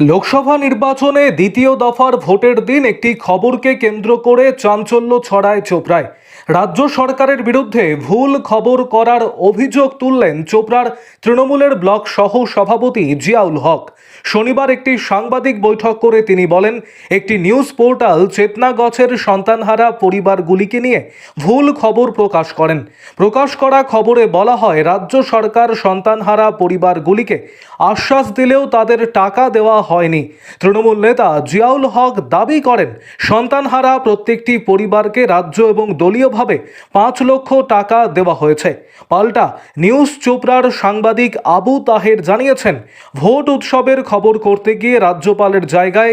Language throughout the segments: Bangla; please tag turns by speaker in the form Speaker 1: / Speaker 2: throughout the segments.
Speaker 1: লোকসভা নির্বাচনে দ্বিতীয় দফার ভোটের দিন একটি খবরকে কেন্দ্র করে চাঞ্চল্য ছড়ায় চোপড়ায়। রাজ্য সরকারের বিরুদ্ধে ভুল খবর করার অভিযোগ তুললেন চোপড়ার তৃণমূলের ব্লক সহ সভাপতি জিয়াউল হক। শনিবার একটি সাংবাদিক বৈঠক করে তিনি বলেন, একটি নিউজ পোর্টাল চেতনাগছের সন্তানহারা পরিবারগুলিকে নিয়ে ভুল খবর প্রকাশ করেন। প্রকাশ করা খবরে বলা হয়, রাজ্য সরকার সন্তানহারা পরিবারগুলিকে আশ্বাস দিলেও তাদের টাকা দেওয়া হয়নি। তৃণমূল নেতা জিয়াউল হক দাবি করেন, সন্তানহারা প্রত্যেকটি পরিবারকে রাজ্য এবং দলীয়ভাবে পাঁচ লক্ষ টাকা দেওয়া হয়েছে। পাল্টা নিউজ চোপড়ার সাংবাদিক আবু তাহের জানিয়েছেন, ভোট উৎসবের খবর করতে গিয়ে রাজ্যপালের জায়গায়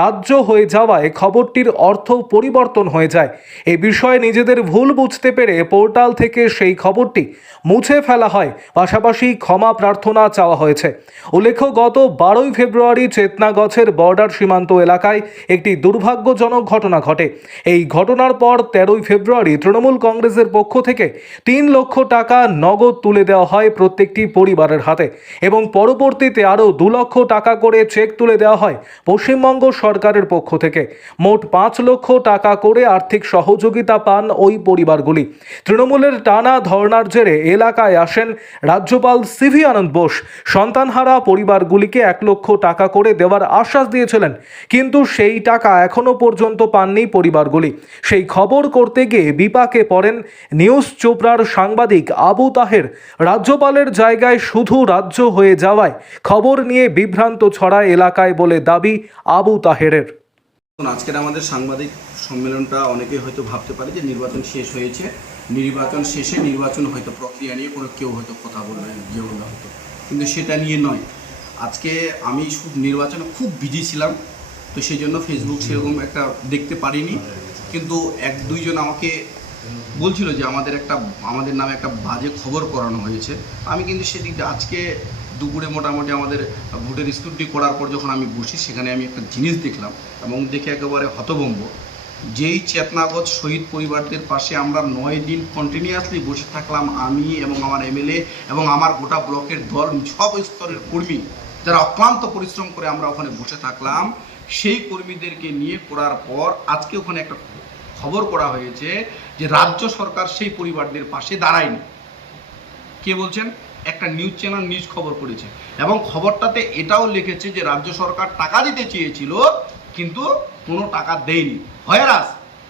Speaker 1: রাজ্য হয়ে যাওয়ায় খবরটির অর্থ পরিবর্তন হয়ে যায়। এ বিষয়ে নিজেদের ভুল বুঝতে পেরে পোর্টাল থেকে সেই খবরটি মুছে ফেলা হয়। পাশাপাশি ক্ষমা প্রার্থনা চাওয়া হয়েছে। উল্লেখ্য, গত বারোই ফেব্রুয়ারি চেতনাগছের বর্ডার সীমান্ত এলাকায় একটি দুর্ভাগ্যজনক ঘটনা ঘটে। এই ঘটনার পর তেরোই ফেব্রুয়ারি তৃণমূল কংগ্রেসের পক্ষ থেকে তিন লক্ষ টাকা নগদ তুলে দেওয়া হয় প্রত্যেকটি পরিবারের হাতে এবং পরবর্তীতে আরও দু লক্ষ টাকা করে চেক তুলে দেওয়া হয় পশ্চিমবঙ্গ সরকারের পক্ষ থেকে। মোট পাঁচ লক্ষ টাকা করে আর্থিক সহযোগিতা পান ওই পরিবারগুলি। তৃণমূলের টানা ধর্নার জেরে এলাকায় আসেন রাজ্যপাল সিভি আনন্দ বোস। সন্তানহারা পরিবারগুলিকে এক লক্ষ টাকা করে দেওয়ার আশ্বাস দিয়েছিলেন। কিন্তু সেই টাকা এখনও পর্যন্ত পাননি পরিবারগুলি। সেই খবর করতে গিয়ে বিপাকে পড়েন নিউজ চোপড়ার সাংবাদিক আবু তাহের। রাজ্যপালের জায়গায় শুধু রাজ্য হয়ে যাওয়ায় খবর নিয়ে বিভ্রান্ত ছড়ায় এলাকায় বলে দাবি আবু তাহেরের।
Speaker 2: আজকের আমাদের সাংবাদিক সম্মেলনটা অনেকে হয়তো ভাবতে পারে যে নির্বাচন শেষ হয়েছে। নির্বাচন শেষে নির্বাচন হয়তো প্রক্রিয়া নিয়ে কোনো কেউ হয়তো কথা বলবে, যে বলবে হয়তো। কিন্তু সেটা নিয়ে নয়। আজকে আমি খুব নির্বাচনে খুব বিজি ছিলাম তো সেই জন্য ফেসবুক সেরকম একটা দেখতে পারিনি। কিন্তু এক দুইজন আমাকে বলছিল যে আমাদের একটা আমাদের নামে একটা বাজে খবর করানো হয়েছে। আমি কিন্তু সেদিকটা আজকে দুপুরে মোটামুটি আমাদের ভোটের স্কুটি করার পর যখন আমি বসি সেখানে আমি একটা জিনিস দেখলাম এবং দেখে একেবারে হতভম্ব। যেই চেতনাগত শহীদ পরিবারদের পাশে আমরা নয় দিন কন্টিনিউয়াসলি বসে থাকলাম আমি এবং আমার এমএলএ এবং আমার গোটা ব্লকের দল সব স্তরের কর্মী। যারা অক্লান্ত পরিশ্রম করে আমরা ওখানে বসে থাকলাম, সেই কর্মীদেরকে নিয়ে করার পর আজকে ওখানে একটা খবর করা হয়েছে যে রাজ্য সরকার সেই পরিবারদের পাশে দাঁড়ায়নি। কে বলছেন? একটা নিউজ চ্যানেল নিউজ খবর করেছে। এবং খবরটাতে এটাও লিখেছে যে রাজ্য সরকার টাকা দিতে চেয়েছিল, কিন্তু কোনো টাকা দেয়নি। হয়রাস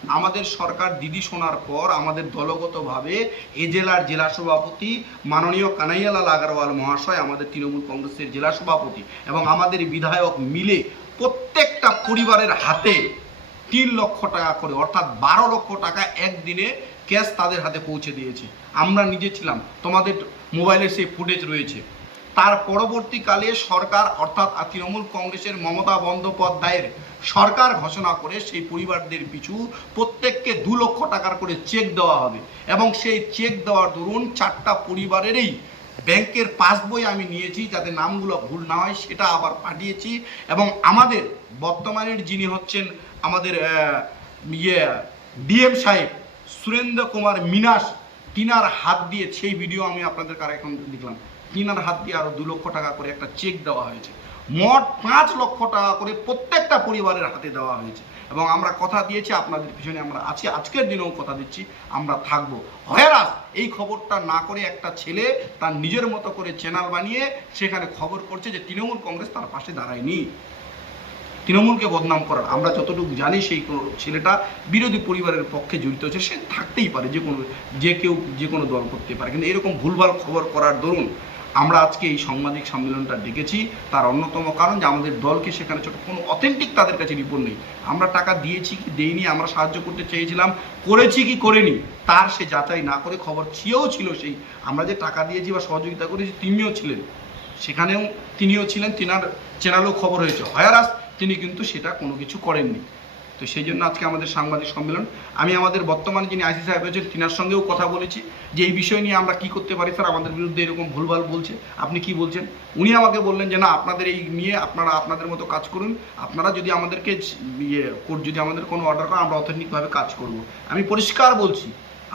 Speaker 2: আমাদের সরকার দিদি শোনার পর আমাদের দলগতভাবে এ জেলার জেলা সভাপতি মাননীয় কানাইয়ালাল আগরওয়াল মহাশয়, আমাদের তৃণমূল কংগ্রেসের জেলা সভাপতি এবং আমাদের বিধায়ক মিলে প্রত্যেকটা পরিবারের হাতে তিন লক্ষ টাকা করে, অর্থাৎ বারো লক্ষ টাকা একদিনে ক্যাশ তাদের হাতে পৌঁছে দিয়েছে। আমরা নিজে ছিলাম, তোমাদের মোবাইলে সেই ফুটেজ রয়েছে। তার পরবর্তীকালে সরকার, অর্থাৎ তৃণমূল কংগ্রেসের মমতা বন্দ্যোপাধ্যায়ের সরকার ঘোষণা করে সেই পরিবারদের পিছু প্রত্যেককে দু লক্ষ টাকার করে চেক দেওয়া হবে। এবং সেই চেক দেওয়ার দরুন চারটা পরিবারেরই ব্যাংকের পাসবই আমি নিয়েছি যাতে নামগুলো ভুল না হয়, সেটা আবার পাঠিয়েছি। এবং আমাদের বর্তমানের যিনি হচ্ছেন আমাদের ইয়ে ডিএম সাহেব, সুরেন্দ্র কুমার মিনাস তিনার হাত দিয়ে সেই ভিডিও আমি আপনাদের কার এখন দেখলাম। তিনার হাত দিয়ে আরও দু লক্ষ টাকা করে একটা চেক দেওয়া হয়েছে। মোট পাঁচ লক্ষ টাকা করে প্রত্যেকটা পরিবারের হাতে দেওয়া হয়েছে। এবং আমরা কথা দিয়েছি, আপনাদের পিছনে আমরা আছি। আজকের দিনেও কথা দিচ্ছি, আমরা থাকব। হয়রাস, এই খবরটা না করে একটা ছেলে তার নিজের মতো করে চ্যানেল বানিয়ে সেখানে খবর করছে যে তৃণমূল কংগ্রেস তার পাশে দাঁড়ায়নি। তৃণমূলকে বদনাম করার। আমরা যতটুকু জানি সেই ছেলেটা বিরোধী পরিবারের পক্ষে জড়িত আছে। সে থাকতেই পারে, যে কোনো যে কেউ যে কোনো দল করতে পারে। কিন্তু এরকম ভুলভাল খবর করার দরুন আমরা আজকে এই সাংবাদিক সম্মেলনটা ডেকেছি। তার অন্যতম কারণ যে আমাদের দলকে সেখানে ছোট কোনো অথেন্টিক তাদের কাছে রিপোর্ট নেই। আমরা টাকা দিয়েছি কি দেইনি, আমরা সাহায্য করতে চেয়েছিলাম, করেছি কি করেনি, তার সে যাচাই না করে খবর ছিয়েও ছিল সেই আমরা যে টাকা দিয়েছি বা সহযোগিতা করেছি, তিনিও ছিলেন। সেখানেও তিনিও ছিলেন, তিনার চ্যানেলেও খবর হয়েছে। হয়ারাস তিনি কিন্তু সেটা কোনো কিছু করেননি। তো সেই জন্য আজকে আমাদের সাংবাদিক সম্মেলন। আমি আমাদের বর্তমানে যিনি আইসি সাহেব হয়েছেন তিনার সঙ্গেও কথা বলেছি। যে এই বিষয় নিয়ে আমরা কি করতে পারি স্যার, আমাদের বিরুদ্ধে এরকম ভুলভাল বলছে। আপনি কি বলছেন? উনি আমাকে বললেন যে, না, আপনাদের এই নিয়ে আপনারা আপনাদের মতো কাজ করুন। আপনারা যদি আমাদেরকে ইয়ে কোর্ট যদি আমাদের কোনো অর্ডার করেন, আমরা অথেন্টিকভাবে কাজ করব। আমি পরিষ্কার বলছি,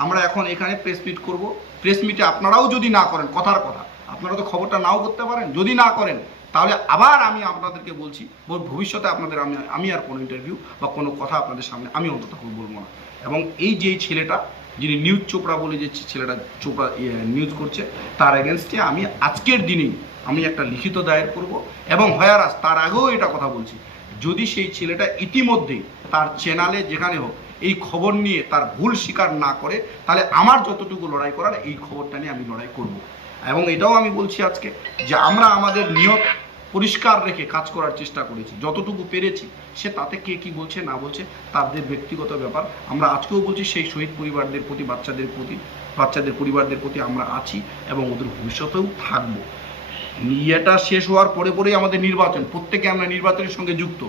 Speaker 2: আমরা এখন এখানে প্রেস মিট করব। প্রেস মিটে আপনারাও যদি না করেন, কথার কথা, আপনারা তো খবরটা নাও করতে পারেন? যদি না করেন তাহলে আবার আমি আপনাদেরকে বলছি ভবিষ্যতে আপনাদের আমি আমি আর কোনো ইন্টারভিউ বা কোনো কথা আপনাদের সামনে আমি অন্তত বলব না। এবং এই যে ছেলেটা, যিনি নিউজ চোপড়া বলে যে ছেলেটা চোপড়া নিউজ করছে, তার এগেনস্টে আমি আজকের দিনেই আমি একটা লিখিত দায়ের করব। এবং হয়ারাস তার আগেও এটা কথা বলছি, যদি সেই ছেলেটা ইতিমধ্যেই তার চ্যানেলে যেখানে হোক এই খবর নিয়ে তার ভুল স্বীকার না করে, তাহলে আমার যতটুকু লড়াই করার এই খবরটা নিয়ে আমি লড়াই করব। এবং এটাও আমি বলছি আজকে যে আমরা আমাদের নিয়ত পরিষ্কার রেখে কাজ করার চেষ্টা করেছি। যতটুকু পেরেছি, সে তাতে কে কি বলছে, না বলছে তাদের ব্যক্তিগত ব্যাপার, আমরা আজকেও বলছি সেই শহীদ পরিবারদের প্রতি, বাচ্চাদের প্রতি, বাচ্চাদের পরিবারদের প্রতি আমরা আছি এবং ওদের ভবিষ্যতেও থাকব। ইয়েটা শেষ হওয়ার পরে পরেই আমাদের নির্বাচন, প্রত্যেকে আমরা নির্বাচনের সঙ্গে যুক্ত।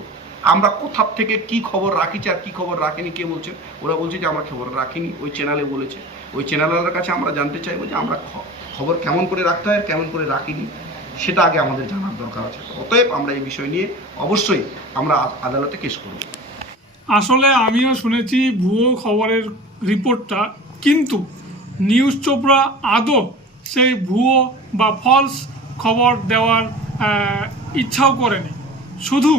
Speaker 2: আমরা কোথার থেকে কি খবর রাখিছি আর কি খবর রাখিনি, কে বলছে? ওরা বলছে যে আমরা খবর রাখিনি, ওই চ্যানেলে বলেছে। ওই চ্যানেলের কাছে আমরা জানতে চাইব যে আমরা খবর কেমন করে রাখতে হয় আর কেমন করে রাখিনি। সেটা আগে আমাদের জানার দরকার আছে। অতএব আমরা এই বিষয় নিয়ে অবশ্যই আমরা আদালতে কেস করব।
Speaker 3: আসলে আমিও শুনেছি ভুয়ো খবরের রিপোর্টটা, কিন্তু নিউজ চোপড়া আদৌ সেই ভুয়ো বা ফলস খবর দেওয়ার ইচ্ছাও করেনি। শুধু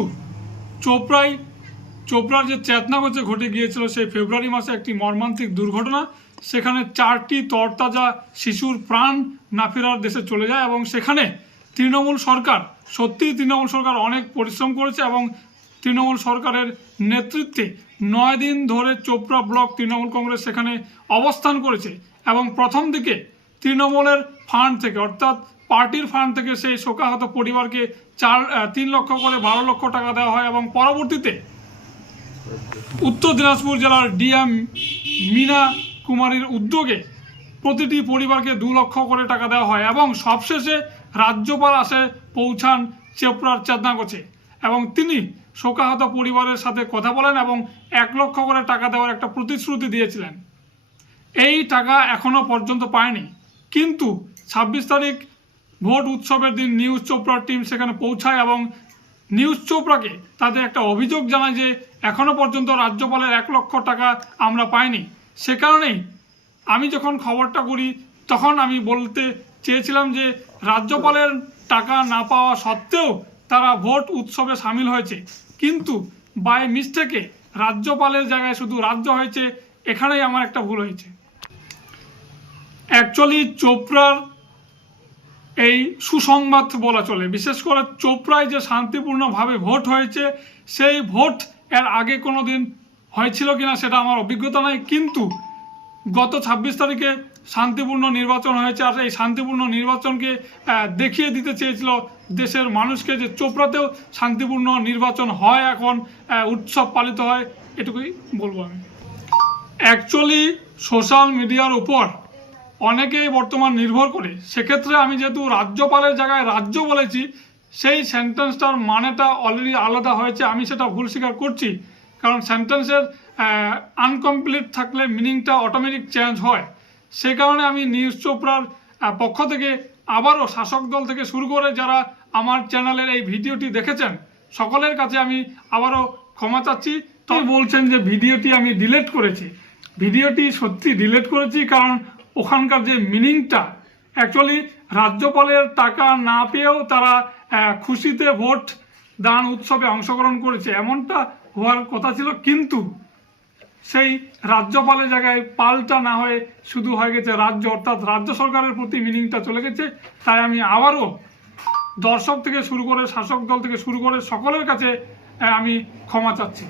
Speaker 3: চোপড়াই, চোপড়ার যে চেতনাগঞ্জে ঘটে গিয়েছিল সেই ফেব্রুয়ারি মাসে একটি মর্মান্তিক দুর্ঘটনা, সেখানে চারটি তরতাজা শিশুর প্রাণ না ফেরার দেশে চলে যায় এবং সেখানে তৃণমূল সরকার, সত্যিই তৃণমূল সরকার অনেক পরিশ্রম করেছে এবং তৃণমূল সরকারের নেতৃত্বে নয় দিন ধরে চোপড়া ব্লক তৃণমূল কংগ্রেস সেখানে অবস্থান করেছে এবং প্রথম দিকে তৃণমূলের ফান্ড থেকে, অর্থাৎ পার্টির ফান্ড থেকে সেই শোকাহত পরিবারকে চার তিন লক্ষ করে বারো লক্ষ টাকা দেওয়া হয় এবং পরবর্তীতে উত্তর দিনাজপুর জেলার ডিএম মিনা কুমারীর উদ্যোগে প্রতিটি পরিবারকে দু লক্ষ করে টাকা দেওয়া হয় এবং সবশেষে রাজ্যপাল আসে, পৌঁছান চেপড়ার চেতনাগোছে। এবং তিনি শোকাহত পরিবারের সাথে কথা বলেন এবং এক লক্ষ করে টাকা দেওয়ার একটা প্রতিশ্রুতি দিয়েছিলেন। এই টাকা এখনও পর্যন্ত পায়নি। কিন্তু ছাব্বিশ তারিখ ভোট উৎসবের দিন নিউজ চোপড়ার টিম সেখানে পৌঁছায় এবং নিউজ চোপড়াকে তাদের একটা অভিযোগ জানায় যে এখনও পর্যন্ত রাজ্যপালের এক লক্ষ টাকা আমরা পাইনি। সে কারণেই আমি যখন খবরটা করি, তখন আমি বলতে চেয়েছিলাম যে রাজ্যপালের টাকা না পাওয়া সত্ত্বেও তারা ভোট উৎসবে সামিল হয়েছে। কিন্তু বাই মিস্টেকে রাজ্যপালের জায়গায় শুধু রাজ্য হয়েছে, এখানেই আমার একটা ভুল হয়েছে। অ্যাকচুয়ালি চোপড়ার এই সুসংবাদ বলা চলে। বিশেষ করে চোপড়ায় যে শান্তিপূর্ণভাবে ভোট হয়েছে, সেই ভোট এর আগে কোনো দিন হয়েছিল কিনা সেটা আমার অভিজ্ঞতা নাই। কিন্তু গত ছাব্বিশ তারিখে শান্তিপূর্ণ নির্বাচন হয়েছে আর এই শান্তিপূর্ণ নির্বাচনকে দেখিয়ে দিতে চেয়েছিল দেশের মানুষকে যে চোপড়াতেও শান্তিপূর্ণ নির্বাচন হয় এখন উৎসব পালিত হয়, এটুকুই বলব আমি। অ্যাকচুয়ালি সোশ্যাল মিডিয়ার উপর অনেকেই বর্তমান নির্ভর করে। সেক্ষেত্রে আমি যেহেতু রাজ্যপালের জায়গায় রাজ্য বলেছি, সেই সেন্টেন্সটার মানেটা অলরেডি আলাদা হয়েছে, আমি সেটা ভুল স্বীকার করছি। কারণ সেন্টেন্সের আনকমপ্লিট থাকলে মিনিংটা অটোমেটিক চেঞ্জ হয়। সে কারণে আমি নিউজ চোপড়ার পক্ষ থেকে আবারও শাসক দল থেকে শুরু করে যারা আমার চ্যানেলের এই ভিডিওটি দেখেছেন, সকলের কাছে আমি আবারও ক্ষমা চাচ্ছি। তবে বলছেন যে ভিডিওটি আমি ডিলেট করেছি। ভিডিওটি সত্যি ডিলেট করেছি কারণ ওখানকার যে মিনিংটা অ্যাকচুয়ালি রাজ্যপালের টাকা না পেয়েও তারা খুশিতে ভোট দান উৎসবে অংশগ্রহণ করেছে। এমনটা হওয়ার কথা ছিল, কিন্তু সেই রাজ্যপালের জায়গায় পাল্টা না হয়ে শুধু হয়ে গেছে রাজ্য, অর্থাৎ রাজ্য সরকারের প্রতি মিনিংটা চলে গেছে। তাই আমি আবারও দর্শক থেকে শুরু করে শাসক দল থেকে শুরু করে সকলের কাছে আমি ক্ষমা চাচ্ছি।